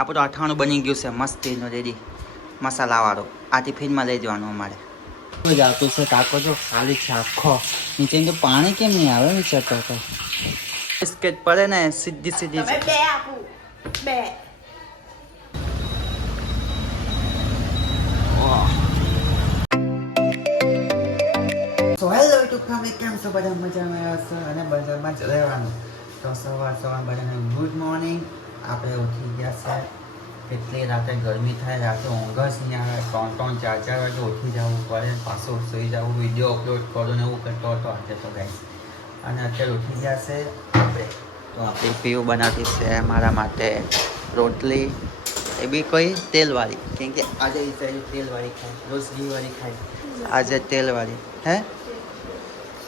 આપણું અઠાણું બની ગયું છે મસ્તીનું રેડી મસાલાવાળું. આ ટિફિનમાં લઈ જવાનું અમારે. જાતું છે કાકો જો ખાલી છે આખો નીચે તો પાણી કેમ નહીં આવે વિચારતો હતો. બિસ્કેટ પડે ને સીધી સીધી બે આપું બે. સો હેલો યુટ્યુબ ફેમિલી, કેમ છો બધા? મજામાં હશો અને બજારમાં જ રહેવાનું. તો સવાર બધાને ગુડ મોર્નિંગ. આપણે ઉઠી ગયા છે. કેટલી રાતે ગરમી થાય, રાતે ઊંઘ જ નહીં આવે. 3-4 વાગે ઉઠી જવું પડે, પાછું સુઈ જવું, વિડીયો અપલોડ કરું ને એવું કરતો હતો આજે તો ગાઈસ. અને અત્યારે ઉઠી ગયા છે આપણે. તો આપણી પીવું બનાવતી છે મારા માટે રોટલી, એ બી કોઈ તેલવાળી, કેમ કે આજે તેલવાળી ખાય, રોજ ઘીવાળી ખાય, આજે તેલવાળી હે.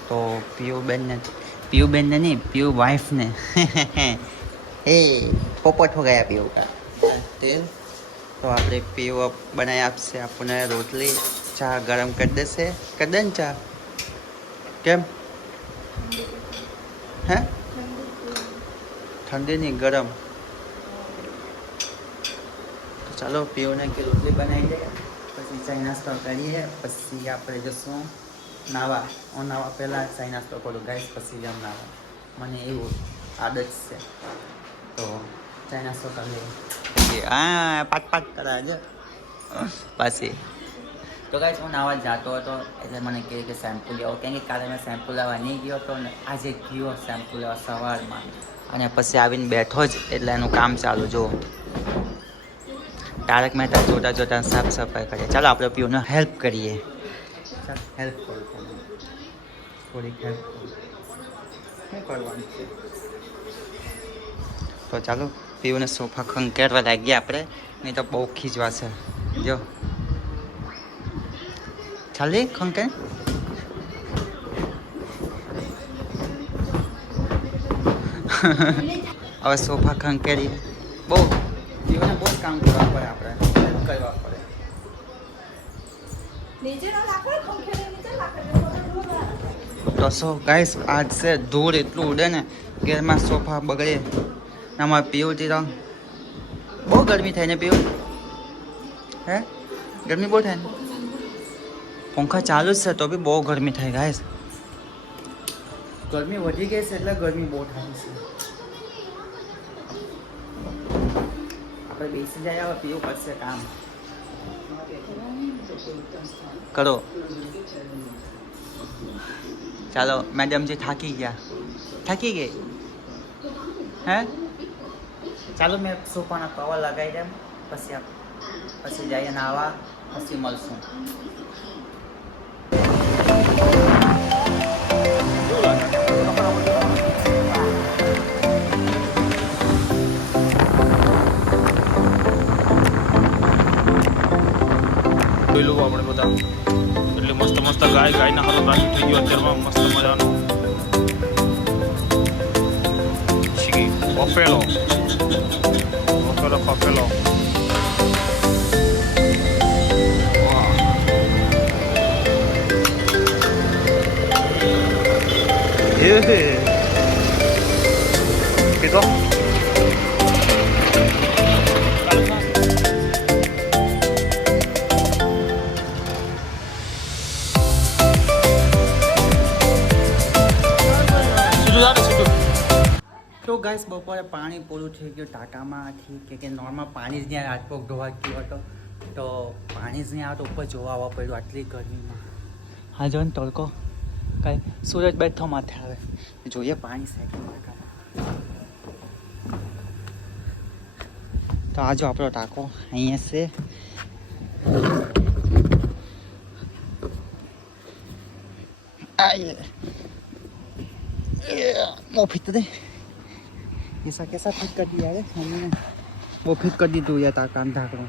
તો પીયુબેનને નહીં, પીયુ વાઈફને એ પોપટ હો ગયા પીયુ કા તેલ. તો આપણે પીવું બનાવી આપશે આપણને રોટલી, ચા ગરમ કરી દેશે. કરી દે ને ચા? કેમ હે? ઠંડી નહીં, ગરમ. તો ચાલો પીઓને કે રોટલી બનાવી દે, પછી ચાઈ નાસ્તો કરીએ, પછી આપણે જશું નાવા. હું નાવા પહેલાં ચાઈ નાસ્તો કરું ગાઈસ, પછી જેમ નાવા. મને એવું આદત છે. તો ચાઈ નાસ્તો કરીએ. હા પાટ કરાવે પછી. તો ગાઈસ હું નાવા જતો હતો એટલે મને કહે કે શેમ્પુ લેવો, કેમ કે કાલે મેં શેમ્પુ લેવા નહીં ગયો હતો ને આજે ગયો શેમ્પુ લેવા સવારમાં. અને પછી આવીને બેઠો જ એટલે એનું કામ ચાલુ. જો તારક મહેતા જોતા સાફ સફાઈ કરીએ. ચાલો આપણે પીઓને હેલ્પ કરીએ. ચાલ હેલ્પ કરું, થોડીક હેલ્પ કરું. શું કરવાનું છે? તો ચાલો પીઓને સોફા ખંકેરવા લાગીએ આપણે, નહીં તો બહુ ખીજવાશે. જો ચાલી ખંકે. હવે સોફા ખંકેરી બહુ પીઓને બહુ કામ કરવા પડે, આપણે હેલ્પ કરવા પડે. તો સો ગાઈસ આજ છે ધૂળ એટલું ઉડે ને કે એમાં સોફા બગડે. આમાં પીવું તો બહુ ગરમી થાય ને પીવું હે? ગરમી બહુ થાય ને? પંખા ચાલુ જ છે તો બી બહુ ગરમી થાય ગાઈસ. ગરમી વધી ગઈ છે એટલે ગરમી બહુ થાય છે. આપણે બેસી જાય, હવે પીવું પડશે કામ કરો. ચાલો મેડમજી થાકી ગઈ હે? ચાલો મેં સોફાના કવર લગાવી દઉં, પછી જઈએ નાવા, પછી મળશું. જોઈ લો આપણે બધા એટલે મસ્ત ગાયના હારું રાજી થઈ ગયો અત્યારમાં મસ્ત મજાનો બફેલો. કીધો તો ગાઈસ બપોરે પાણી પૂરું થઈ ગયું ટાંકામાંથી, કે નોર્મલ પાણી જ નહીં, હાથ પગ ધોવા ગયો હતો તો પાણી જ નહીં આવતો, ઉપર જોવા આવવા પડ્યું આટલી ગરમીમાં. હા જો ને તડકો કાંઈ સૂરજ બેઠો માથે આવે, જોઈએ પાણી સાઈડ. તો આ જો આપણો ટાંકો અહીંયા છે. वो फिट दे ऐसा कैसा फिट कर दिया है हमने, वो फिट कर दी तू या ता काम ढाकरो.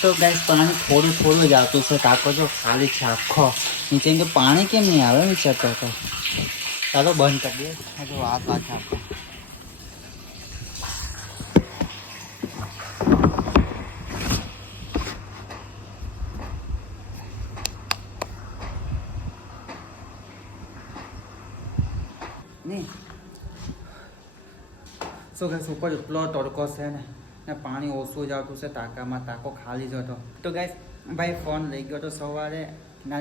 તો ગાઈસ પાણી થોડું જ આવતું છે. ટાંકો જો ખાલી છે આખો, નીચે તો પાણી કેમ નહીં આવે વિચારતો હતો. ચાલો બંધ કરી દઈએ. જો વાત આખો શું ગાઈસ ઉપર એટલો તડકો છે ને પાણી ઓછું જ આવતું છે ટાંકામાં, ટાંકો ખાલી જ હતો. તો ગાઈસ ભાઈ ફોન લઈ ગયો હતો સવારે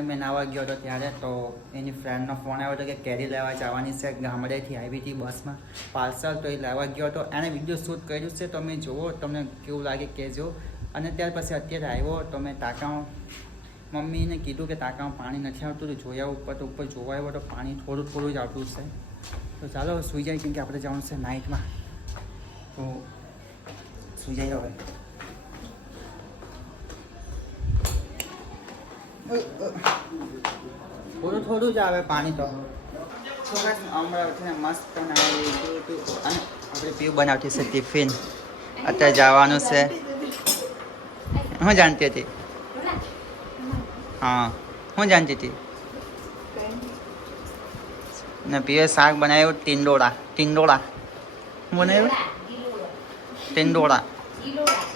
મેં નાવા ગયો હતો ત્યારે, તો એની ફ્રેન્ડનો ફોન આવ્યો હતો કે કેરી લેવા જવાની છે, ગામડેથી આવી હતી બસમાં પાર્સલ, તો એ લેવા ગયો હતો. એણે વિડીયો શૂટ કર્યું છે, તમે જુઓ તમને કેવું લાગે કહેજો. અને ત્યાર પછી અત્યારે આવ્યો તો મેં ટાંકામાં મમ્મીને કીધું કે ટાંકામાં પાણી નથી આવતું, તો જોયા ઉપર તો ઉપર જોવા આવ્યો તો પાણી થોડું થોડું જ આવતું છે. તો ચાલો સૂઈ જાય, કેમ કે આપણે જવાનું છે નાઇટમાં, તો સૂઈ જાય હવે. થોડું થોડું જ આવે પાણી તો. હમણાં ઉઠીને મસ્ત બનાવી લીધું હતું અને આપણે પીવું બનાવતી છે ટિફિન. અત્યારે જવાનું છે. હું જાણતી હતી? હા હું જાણતી હતી ને પીવે શાક બનાવ્યું ટીંડોળા. હું બનાવ્યું ટીંડોળા.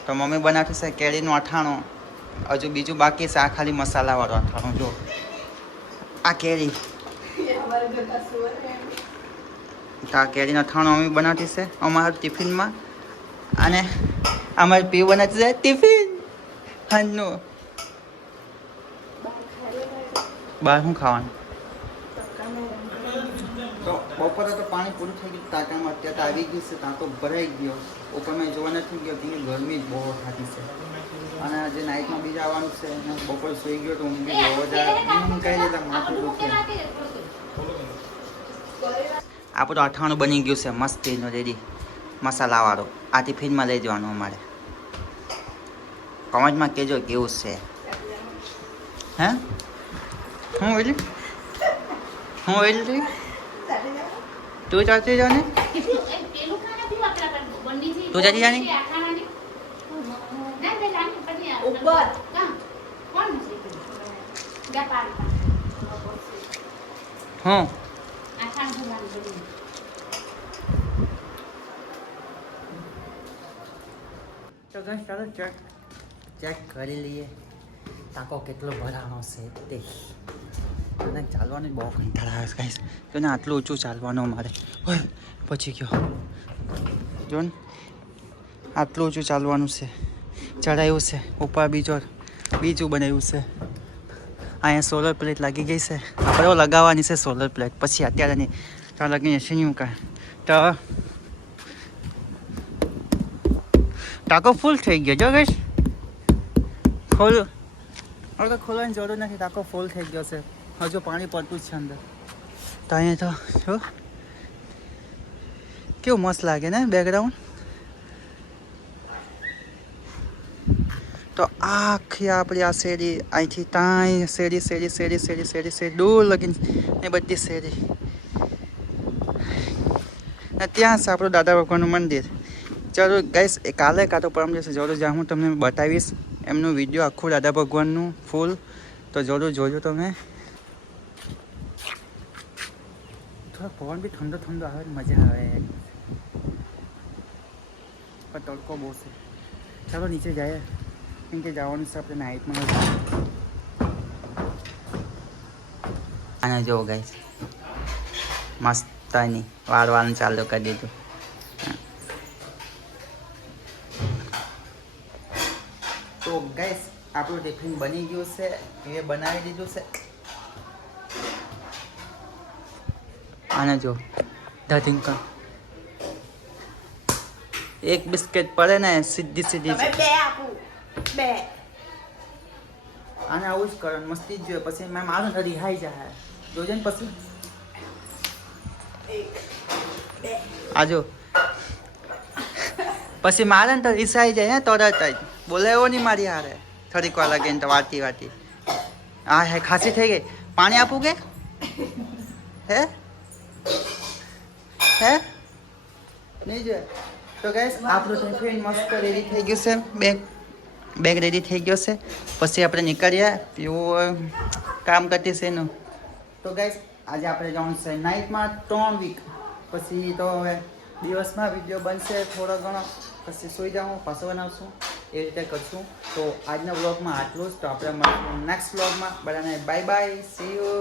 તો મમ્મી બનાવતી છે કેરીનું અઠાણું. હજુ બીજું બાકી છે, આ ખાલી મસાલાવાળું અઠાણું. જો આ કેરી, આ કેરીનું અઠાણું મમ્મી બનાવતી છે અમારા ટિફિનમાં. અને અમારે પીવું બનાવતી છે ટિફિન હાંજનું. બહાર શું ખાવાનું? તો બપોરે તો પાણી પૂરું થઈ ગયું ટાંકામાં, અત્યારે તો આવી ગયું છે, ટાંકો ભરાઈ ગયો. ઉપર મેં જોવા નથી ગયો કેમ કે ગરમી બહુ થતી છે. અને આજે નાઇટમાં બી જવાનું છે અને બપોરે સૂઈ ગયો તો ઊંઘ બી બહુ જ કહી દેતા માથું દુખે. આપણું અઠાણું બની ગયું છે મસ્તીનું રેડી મસાલાવાળું. આ ટિફિનમાં લઈ જવાનું અમારે. કમેન્ટમાં કહેજો કેવું છે. હે હું વેલી તું ચાલતી જાને, તું ચાલી જાને. હું તો ગાઈસ ચાલો ચેક કરી લઈએ ટાંકો કેટલો ભરાણો છે તે. અને ચાલવાની બહુ કંટાળો આવે છે ગાઈસ. તો ને આટલું ઊંચું ચાલવાનું અમારે. હોય પછી ગયો જો ને, આટલું ઊંચું ચાલવાનું છે. ચડાયું છે ઉપર બીજું બનાવ્યું છે. અહીંયા સોલર પ્લેટ લાગી ગઈ છે, આપણે લગાવવાની છે સોલર પ્લેટ પછી, અત્યારે નહીં. તો લગીને છીન્યું કાંઈ તો ટાંકો ફૂલ થઈ ગયો. જો ગાઈસ ખોલું હવે ખોલવાની જરૂર નથી, ટાંકો ફૂલ થઈ ગયો છે. હજુ પાણી પડતું જ છે અંદર. તો અહીંયા તો જો કેવું મસ્ત લાગે ને બેકગ્રાઉન્ડ. તો આખી આપણી આ શેરી અહીંથી ત્યાં શેરી દૂર લગીને એ બધી શેરી. ને ત્યાં છે આપણું દાદા ભગવાનનું મંદિર. ચાલો ગાઈસ કાલે કાં તો પરમ દિવસે જરૂર જ્યાં હું તમને બતાવીશ એમનું વિડીયો આખું દાદા ભગવાનનું ફૂલ. તો જરૂર જોજો તમે. થોડો પવન બી ઠંડો આવે, મજા આવે. પણ તડકો બહુ છે. ચાલો નીચે જાય, કેમ કે જવાનું છે આપણે નાઇટમાં. અને જો ગાઈસ મસ્તની વાળવાનું ચાલુ કરી દીધું. તો ગાઈસ આપણું ટિફિન બની ગયું છે, એ બનાવી દીધું છે. આને જો ધાધિંકા એક બિસ્કિટ પડે ને સીધી બે આપું બે. આને આવું જ કરો, મસ્તી જ જોઈએ. પછી મેં મારું તો રિહાઈ જાય જોજે ને. પછી આજો પછી મારે ને તો રિસાઈ જાય હે તરત જ. બોલાવો નહીં મારી હારે થોડીક વાર લાગે ને તો વાતી હા હે ખાંસી થઈ ગઈ. પાણી આપું કે હે નહીં જોઈએ. તો ગાઈસ આપણું ટિફિન મસ્ત રેડી થઈ ગયું છે. બેગ રેડી થઈ ગયો છે. પછી આપણે નીકળ્યા એવું કામ કરતી છે એનું. તો ગાઈસ આજે આપણે જવાનું છે નાઇટમાં 3 વીક. પછી તો હવે દિવસમાં વિડીયો બનશે થોડો ઘણો. પછી સૂઈ જાઉં પાછો બનાવશું એ રીતે કરશું. તો આજના વ્લોગમાં આટલું જ. તો આપણે મળીશું નેક્સ્ટ વ્લોગમાં. બધાને બાય બાય, સી યુ.